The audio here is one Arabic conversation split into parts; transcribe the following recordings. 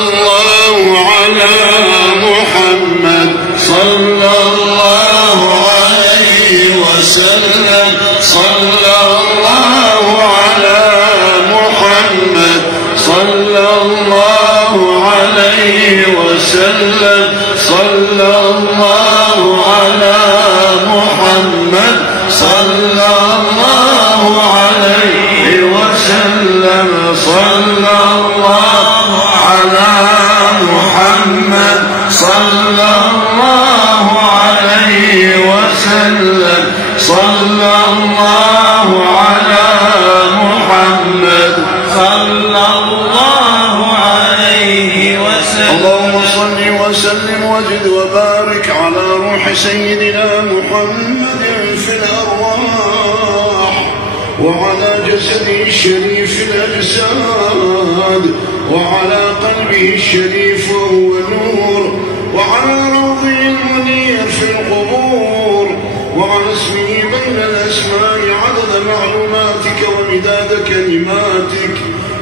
الله على محمد صلى الله عليه وسلم صلى الله على محمد صلى الله عليه وسلم صلى الله على محمد صلى الله عليه وسلم صلى الله على محمد صلى الله عليه وسلم صلى الله على محمد صلى الله عليه وسلم. اللهم صل وسلم وزد وبارك على روح سيدنا محمد في الأرواح وعلى جسده الشريف في الأجساد وعلى قلبه الشريف وهو نور وعلى روضه المنير في القبور وعلى اسمه بين الأسماء عدد معلوماتك ومداد كلماتك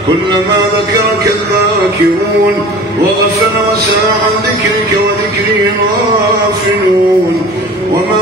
كلما ذكرك الذاكرون وغفل وساء عن ذكرك وذكره الغافلون وما